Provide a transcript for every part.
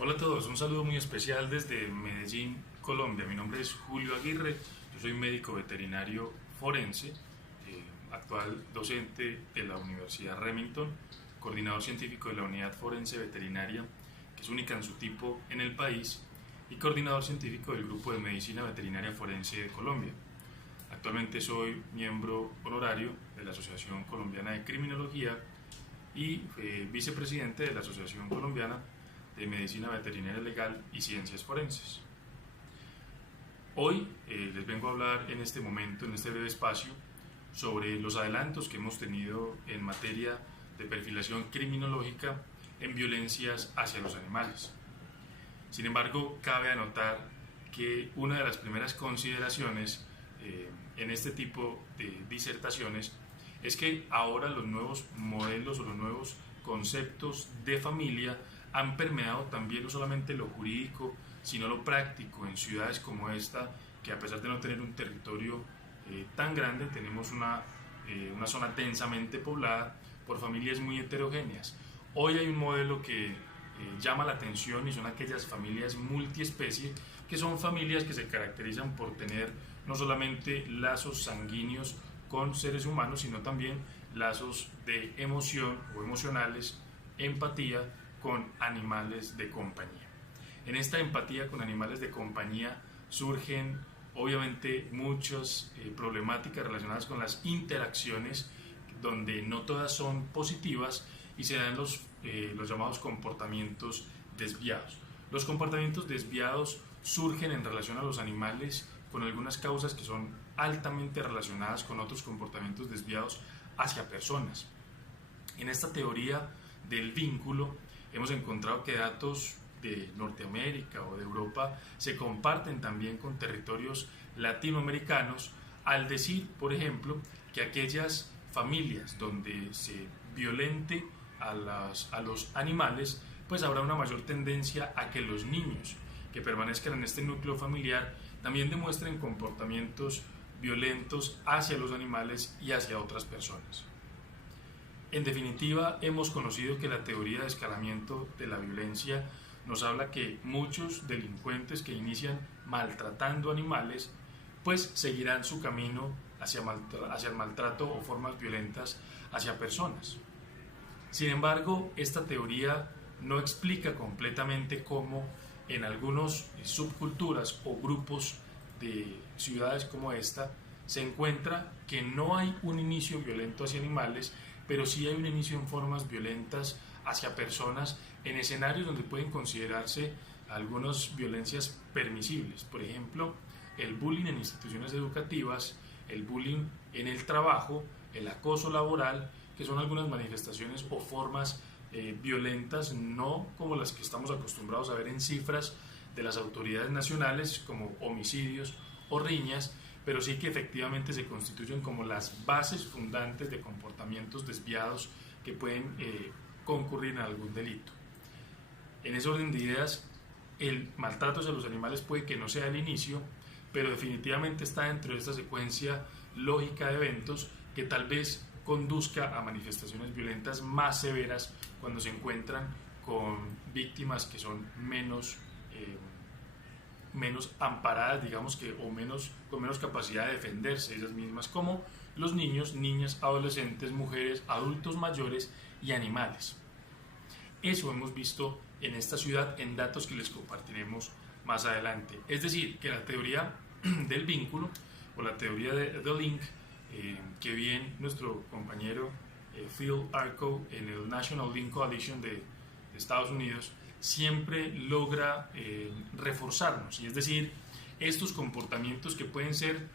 Hola a todos, un saludo muy especial desde Medellín, Colombia. Mi nombre es Julio Aguirre, yo soy médico veterinario forense, actual docente de la Universidad Remington, coordinador científico de la Unidad Forense Veterinaria, que es única en su tipo en el país, y coordinador científico del Grupo de Medicina Veterinaria Forense de Colombia. Actualmente soy miembro honorario de la Asociación Colombiana de Criminología y vicepresidente de la Asociación Colombiana de Medicina Veterinaria Legal y Ciencias Forenses. Hoy les vengo a hablar en este momento, en este breve espacio, sobre los adelantos que hemos tenido en materia de perfilación criminológica en violencias hacia los animales. Sin embargo, cabe anotar que una de las primeras consideraciones en este tipo de disertaciones es que ahora los nuevos modelos o los nuevos conceptos de familia han permeado también no solamente lo jurídico, sino lo práctico en ciudades como esta, que a pesar de no tener un territorio tan grande, tenemos una zona densamente poblada por familias muy heterogéneas. Hoy hay un modelo que llama la atención y son aquellas familias multiespecie, que son familias que se caracterizan por tener no solamente lazos sanguíneos con seres humanos, sino también lazos de emoción o emocionales, empatía con animales de compañía. En esta empatía con animales de compañía surgen obviamente muchas problemáticas relacionadas con las interacciones, donde no todas son positivas y se dan los llamados comportamientos desviados. Los comportamientos desviados surgen en relación a los animales con algunas causas que son altamente relacionadas con otros comportamientos desviados hacia personas. En esta teoría del vínculo hemos encontrado que datos de Norteamérica o de Europa se comparten también con territorios latinoamericanos, al decir, por ejemplo, que aquellas familias donde se violente a los animales, pues habrá una mayor tendencia a que los niños que permanezcan en este núcleo familiar también demuestren comportamientos violentos hacia los animales y hacia otras personas. En definitiva, hemos conocido que la teoría de escalamiento de la violencia nos habla que muchos delincuentes que inician maltratando animales, pues seguirán su camino hacia el maltrato o formas violentas hacia personas. Sin embargo, esta teoría no explica completamente cómo en algunas subculturas o grupos de ciudades como esta se encuentra que no hay un inicio violento hacia animales, pero sí hay un inicio en formas violentas hacia personas en escenarios donde pueden considerarse algunas violencias permisibles. Por ejemplo, el bullying en instituciones educativas, el bullying en el trabajo, el acoso laboral, que son algunas manifestaciones o formas violentas, no como las que estamos acostumbrados a ver en cifras de las autoridades nacionales, como homicidios o riñas, pero sí que efectivamente se constituyen como las bases fundantes de comportamientos desviados que pueden concurrir en algún delito. En ese orden de ideas, el maltrato hacia los animales puede que no sea el inicio, pero definitivamente está dentro de esta secuencia lógica de eventos que tal vez conduzca a manifestaciones violentas más severas cuando se encuentran con víctimas que son menos amparadas, digamos que, o con menos capacidad de defenderse ellas mismas, como los niños, niñas, adolescentes, mujeres, adultos mayores y animales. Eso hemos visto en esta ciudad en datos que les compartiremos más adelante. Es decir, que la teoría del vínculo o la teoría de The Link, que bien nuestro compañero Phil Arco en el National Link Coalition de Estados Unidos siempre logra reforzarnos, y es decir, estos comportamientos que pueden ser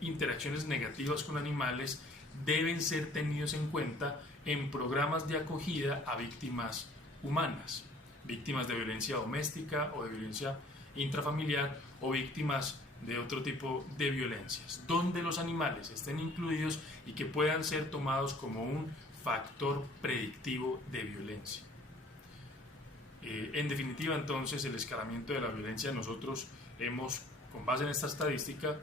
interacciones negativas con animales deben ser tenidos en cuenta en programas de acogida a víctimas humanas, víctimas de violencia doméstica o de violencia intrafamiliar o víctimas de otro tipo de violencias, donde los animales estén incluidos y que puedan ser tomados como un factor predictivo de violencia. En definitiva, entonces, el escalamiento de la violencia, nosotros hemos, con base en esta estadística,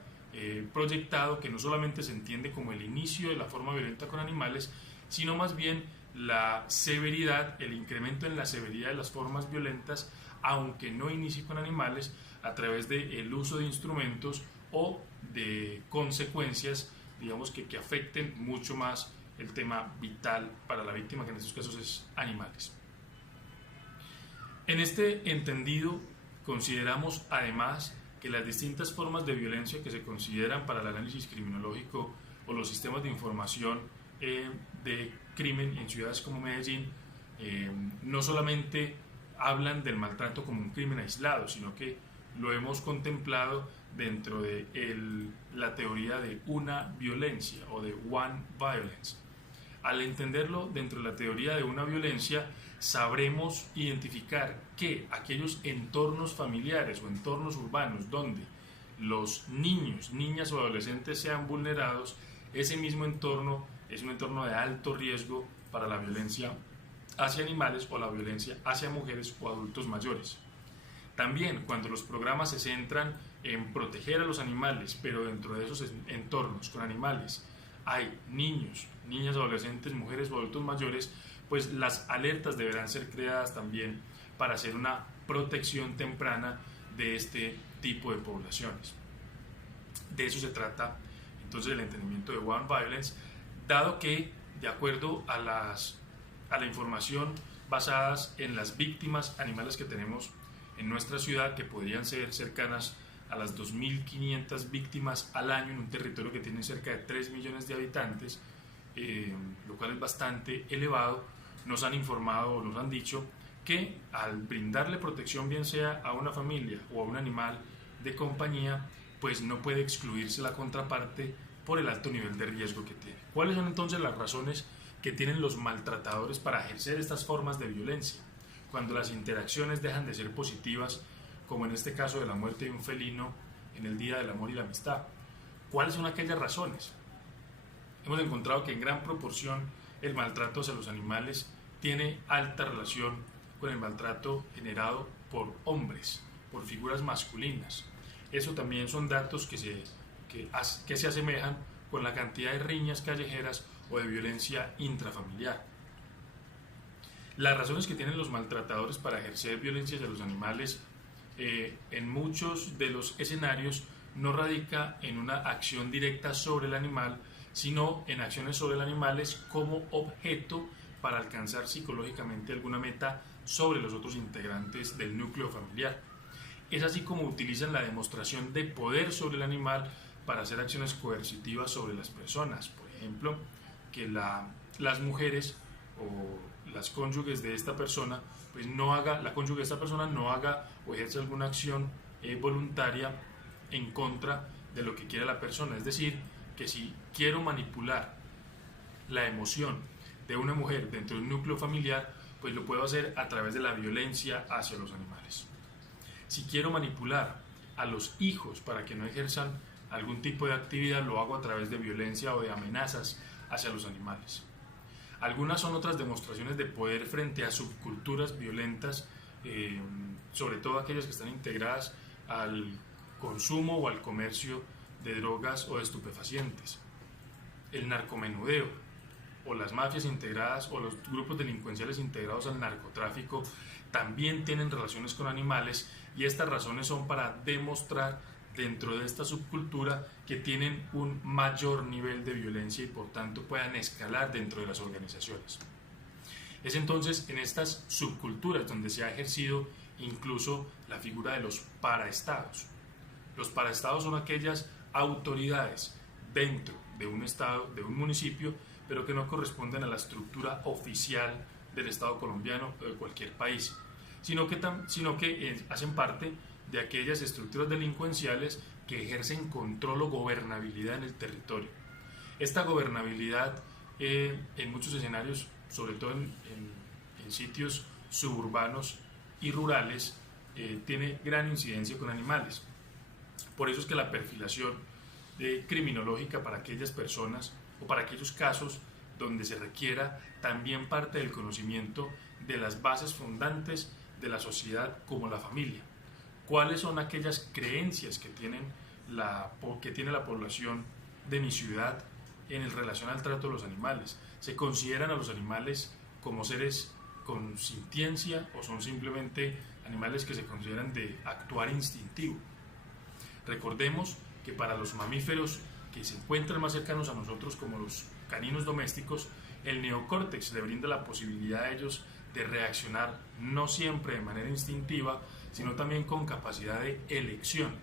proyectado que no solamente se entiende como el inicio de la forma violenta con animales, sino más bien la severidad, el incremento en la severidad de las formas violentas, aunque no inicie con animales, a través del uso de instrumentos o de consecuencias, digamos que afecten mucho más el tema vital para la víctima, que en estos casos es animales. En este entendido, consideramos además que las distintas formas de violencia que se consideran para el análisis criminológico o los sistemas de información de crimen en ciudades como Medellín no solamente hablan del maltrato como un crimen aislado, sino que lo hemos contemplado dentro de la teoría de una violencia o de one violence. Al entenderlo dentro de la teoría de una violencia, sabremos identificar que aquellos entornos familiares o entornos urbanos donde los niños, niñas o adolescentes sean vulnerados, ese mismo entorno es un entorno de alto riesgo para la violencia hacia animales o la violencia hacia mujeres o adultos mayores. También cuando los programas se centran en proteger a los animales, pero dentro de esos entornos con animales hay niños, niñas, adolescentes, mujeres o adultos mayores, pues las alertas deberán ser creadas también para hacer una protección temprana de este tipo de poblaciones. De eso se trata entonces el entendimiento de One Violence, dado que, de acuerdo a la información basadas en las víctimas animales que tenemos en nuestra ciudad, que podrían ser cercanas a las 2.500 víctimas al año en un territorio que tiene cerca de 3 millones de habitantes, lo cual es bastante elevado, nos han informado o nos han dicho que al brindarle protección, bien sea a una familia o a un animal de compañía, pues no puede excluirse la contraparte por el alto nivel de riesgo que tiene. ¿Cuáles son entonces las razones que tienen los maltratadores para ejercer estas formas de violencia? Cuando las interacciones dejan de ser positivas, como en este caso de la muerte de un felino en el Día del Amor y la Amistad. ¿Cuáles son aquellas razones? Hemos encontrado que en gran proporción el maltrato hacia los animales tiene alta relación con el maltrato generado por hombres, por figuras masculinas. Eso también son datos que se asemejan con la cantidad de riñas callejeras o de violencia intrafamiliar. Las razones que tienen los maltratadores para ejercer violencia hacia los animales en muchos de los escenarios no radica en una acción directa sobre el animal, sino en acciones sobre el animal como objeto para alcanzar psicológicamente alguna meta sobre los otros integrantes del núcleo familiar. Es así como utilizan la demostración de poder sobre el animal para hacer acciones coercitivas sobre las personas. Por ejemplo, que las mujeres o las cónyuges de esta persona, pues la cónyuge de esta persona no haga o ejerza alguna acción voluntaria en contra de lo que quiere la persona. Es decir, que si quiero manipular la emoción de una mujer dentro de un núcleo familiar, pues lo puedo hacer a través de la violencia hacia los animales. Si quiero manipular a los hijos para que no ejerzan algún tipo de actividad, lo hago a través de violencia o de amenazas hacia los animales. Algunas son otras demostraciones de poder frente a subculturas violentas, sobre todo aquellas que están integradas al consumo o al comercio de drogas o de estupefacientes. El narcomenudeo o las mafias integradas o los grupos delincuenciales integrados al narcotráfico también tienen relaciones con animales, y estas razones son para demostrar dentro de esta subcultura que tienen un mayor nivel de violencia y por tanto puedan escalar dentro de las organizaciones. Es entonces en estas subculturas donde se ha ejercido incluso la figura de los paraestados. Los paraestados son aquellas autoridades dentro de un estado, de un municipio, pero que no corresponden a la estructura oficial del Estado colombiano o de cualquier país, sino que hacen parte de aquellas estructuras delincuenciales que ejercen control o gobernabilidad en el territorio. Esta gobernabilidad en muchos escenarios, sobre todo en sitios suburbanos y rurales, tiene gran incidencia con animales. Por eso es que la perfilación criminológica para aquellas personas o para aquellos casos donde se requiera también parte del conocimiento de las bases fundantes de la sociedad como la familia. ¿Cuáles son aquellas creencias que tiene la población de mi ciudad en relación al trato de los animales? ¿Se consideran a los animales como seres con sintiencia o son simplemente animales que se consideran de actuar instintivo. Recordemos que para los mamíferos que se encuentran más cercanos a nosotros, como los caninos domésticos, el neocórtex le brinda la posibilidad a ellos de reaccionar no siempre de manera instintiva, sino también con capacidad de elección.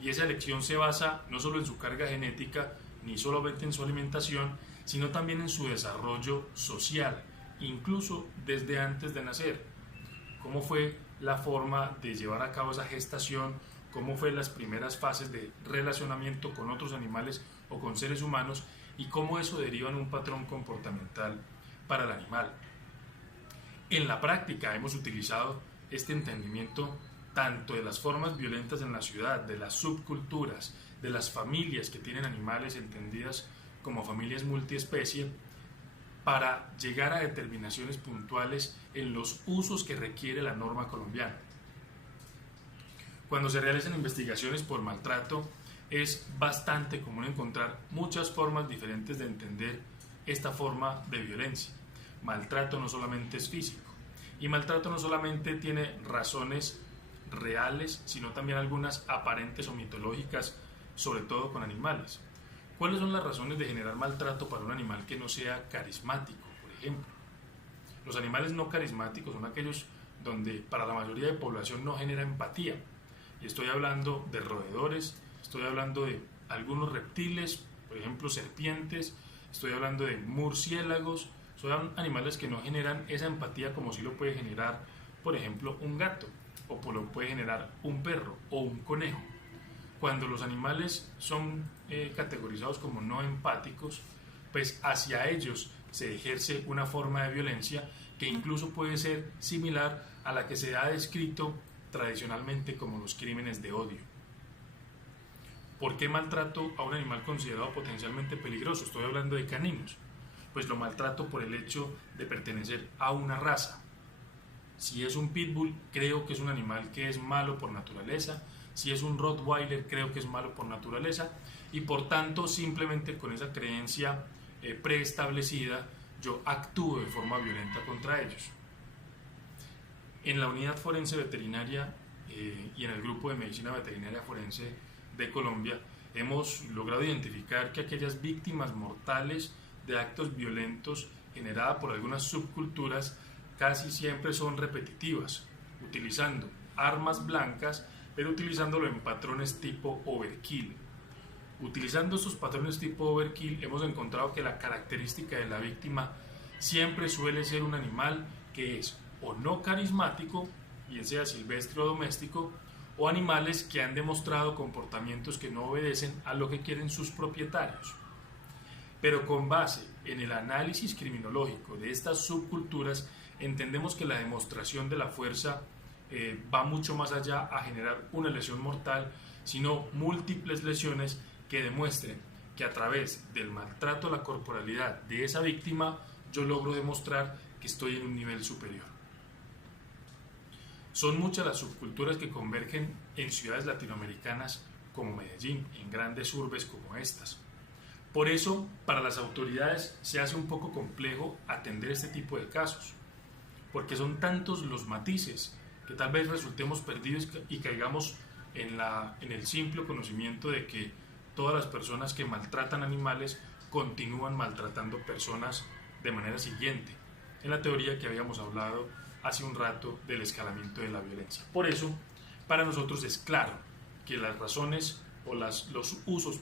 Y esa elección se basa no solo en su carga genética, ni solamente en su alimentación, sino también en su desarrollo social, incluso desde antes de nacer. ¿Cómo fue la forma de llevar a cabo esa gestación? ¿Cómo fue las primeras fases de relacionamiento con otros animales o con seres humanos? Y cómo eso deriva en un patrón comportamental para el animal. En la práctica hemos utilizado este entendimiento tanto de las formas violentas en la ciudad, de las subculturas, de las familias que tienen animales entendidas como familias multiespecie, para llegar a determinaciones puntuales en los usos que requiere la norma colombiana. Cuando se realizan investigaciones por maltrato, es bastante común encontrar muchas formas diferentes de entender esta forma de violencia. Maltrato no solamente es físico, y maltrato no solamente tiene razones reales, sino también algunas aparentes o mitológicas, sobre todo con animales. ¿Cuáles son las razones de generar maltrato para un animal que no sea carismático, por ejemplo? Los animales no carismáticos son aquellos donde para la mayoría de población no genera empatía. Y estoy hablando de roedores, estoy hablando de algunos reptiles, por ejemplo serpientes, estoy hablando de murciélagos. Son animales que no generan esa empatía como si lo puede generar, por ejemplo, un gato, o lo puede generar un perro o un conejo. Cuando los animales son categorizados como no empáticos, pues hacia ellos se ejerce una forma de violencia que incluso puede ser similar a la que se ha descrito tradicionalmente como los crímenes de odio. ¿Por qué maltrato a un animal considerado potencialmente peligroso? Estoy hablando de caninos. Pues lo maltrato por el hecho de pertenecer a una raza. Si es un pitbull, creo que es un animal que es malo por naturaleza. Si es un rottweiler, creo que es malo por naturaleza. Y por tanto, simplemente con esa creencia preestablecida, yo actúo de forma violenta contra ellos. En la unidad forense veterinaria y en el grupo de medicina veterinaria forense de Colombia, hemos logrado identificar que aquellas víctimas mortales de actos violentos generadas por algunas subculturas casi siempre son repetitivas, utilizando armas blancas, pero utilizándolo en patrones tipo overkill. Utilizando estos patrones tipo overkill, hemos encontrado que la característica de la víctima siempre suele ser un animal que es o no carismático, bien sea silvestre o doméstico, o animales que han demostrado comportamientos que no obedecen a lo que quieren sus propietarios. Pero con base en el análisis criminológico de estas subculturas, entendemos que la demostración de la fuerza va mucho más allá a generar una lesión mortal, sino múltiples lesiones que demuestren que a través del maltrato a la corporalidad de esa víctima, yo logro demostrar que estoy en un nivel superior. Son muchas las subculturas que convergen en ciudades latinoamericanas como Medellín, en grandes urbes como estas. Por eso, para las autoridades se hace un poco complejo atender este tipo de casos, porque son tantos los matices que tal vez resultemos perdidos y caigamos en el simple conocimiento de que todas las personas que maltratan animales continúan maltratando personas de manera siguiente, en la teoría que habíamos hablado hace un rato del escalamiento de la violencia. Por eso, para nosotros es claro que las razones o los usos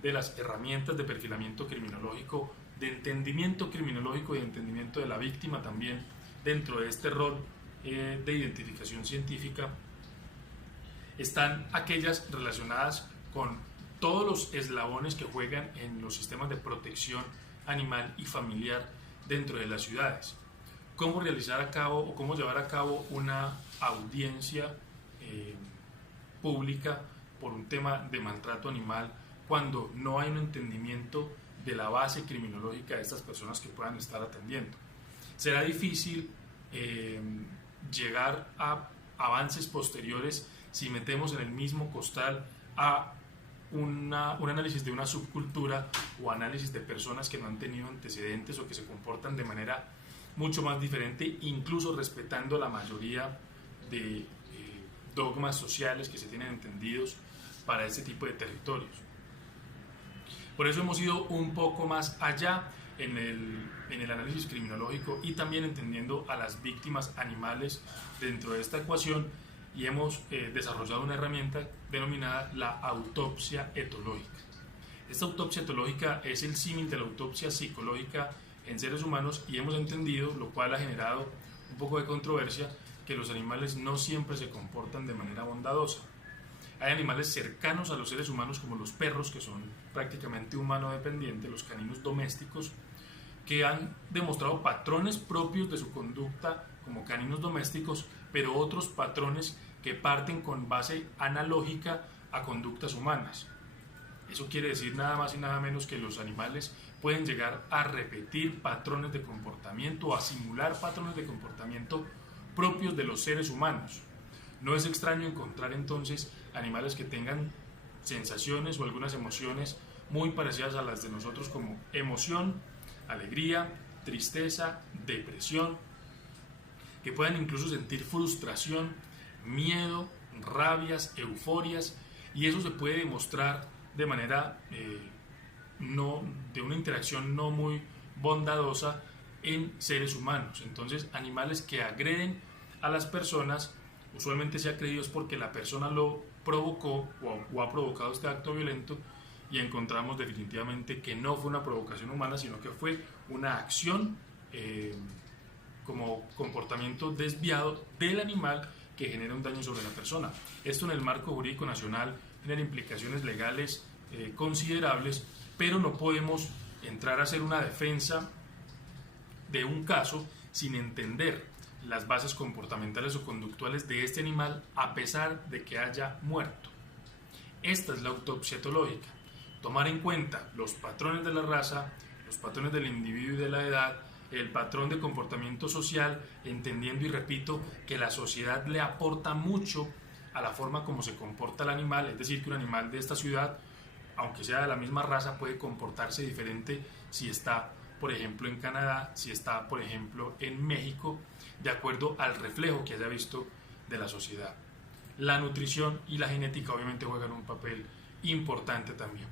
de las herramientas de perfilamiento criminológico, de entendimiento criminológico y de entendimiento de la víctima también dentro de este rol de identificación científica, están aquellas relacionadas con todos los eslabones que juegan en los sistemas de protección animal y familiar dentro de las ciudades. Cómo realizar a cabo o cómo llevar a cabo una audiencia pública por un tema de maltrato animal cuando no hay un entendimiento de la base criminológica de estas personas que puedan estar atendiendo. Será difícil llegar a avances posteriores si metemos en el mismo costal a un análisis de una subcultura o análisis de personas que no han tenido antecedentes o que se comportan de manera mucho más diferente, incluso respetando la mayoría de dogmas sociales que se tienen entendidos para este tipo de territorios. Por eso hemos ido un poco más allá en el análisis criminológico y también entendiendo a las víctimas animales dentro de esta ecuación, y hemos desarrollado una herramienta denominada la autopsia etológica. Esta autopsia etológica es el símil de la autopsia psicológica en seres humanos, y hemos entendido, lo cual ha generado un poco de controversia, que los animales no siempre se comportan de manera bondadosa. Hay animales cercanos a los seres humanos, como los perros, que son prácticamente humano dependientes, los caninos domésticos, que han demostrado patrones propios de su conducta como caninos domésticos, pero otros patrones que parten con base analógica a conductas humanas. Eso quiere decir nada más y nada menos que los animales pueden llegar a repetir patrones de comportamiento o a simular patrones de comportamiento propios de los seres humanos. No es extraño encontrar entonces animales que tengan sensaciones o algunas emociones muy parecidas a las de nosotros, como emoción, alegría, tristeza, depresión, que puedan incluso sentir frustración, miedo, rabias, euforias, y eso se puede demostrar de manera de una interacción no muy bondadosa en seres humanos. Entonces, animales que agreden a las personas, usualmente se ha creído es porque la persona lo provocó o ha provocado este acto violento, y encontramos definitivamente que no fue una provocación humana, sino que fue una acción como comportamiento desviado del animal que genera un daño sobre la persona. Esto en el marco jurídico nacional tiene implicaciones legales considerables, pero no podemos entrar a hacer una defensa de un caso sin entender las bases comportamentales o conductuales de este animal, a pesar de que haya muerto. Esta es la autopsia etológica: tomar en cuenta los patrones de la raza, los patrones del individuo y de la edad, el patrón de comportamiento social, entendiendo, y repito, que la sociedad le aporta mucho a la forma como se comporta el animal. Es decir, que un animal de esta ciudad, aunque sea de la misma raza, puede comportarse diferente si está, por ejemplo, en Canadá, si está, por ejemplo, en México, de acuerdo al reflejo que haya visto de la sociedad. La nutrición y la genética obviamente juegan un papel importante también.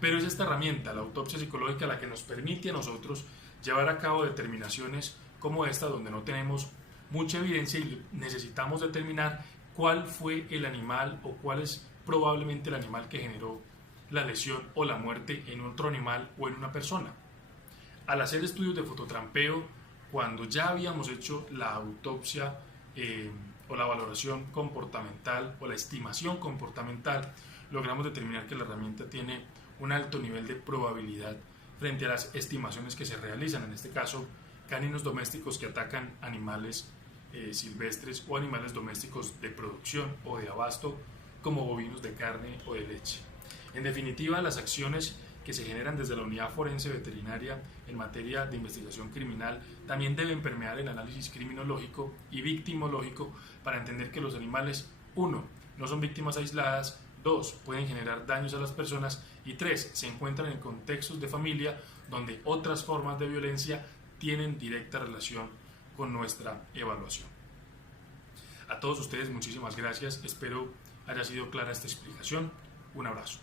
Pero es esta herramienta, la autopsia psicológica, la que nos permite a nosotros llevar a cabo determinaciones como esta, donde no tenemos mucha evidencia y necesitamos determinar cuál fue el animal o cuál es probablemente el animal que generó la lesión o la muerte en otro animal o en una persona. Al hacer estudios de fototrampeo, cuando ya habíamos hecho la autopsia o la valoración comportamental o la estimación comportamental, logramos determinar que la herramienta tiene un alto nivel de probabilidad frente a las estimaciones que se realizan, en este caso caninos domésticos que atacan animales silvestres o animales domésticos de producción o de abasto, como bovinos de carne o de leche. En definitiva, las acciones que se generan desde la unidad forense veterinaria en materia de investigación criminal también deben permear el análisis criminológico y victimológico para entender que los animales, 1, no son víctimas aisladas, 2, pueden generar daños a las personas, y 3, se encuentran en contextos de familia donde otras formas de violencia tienen directa relación con nuestra evaluación. A todos ustedes muchísimas gracias, espero haya sido clara esta explicación. Un abrazo.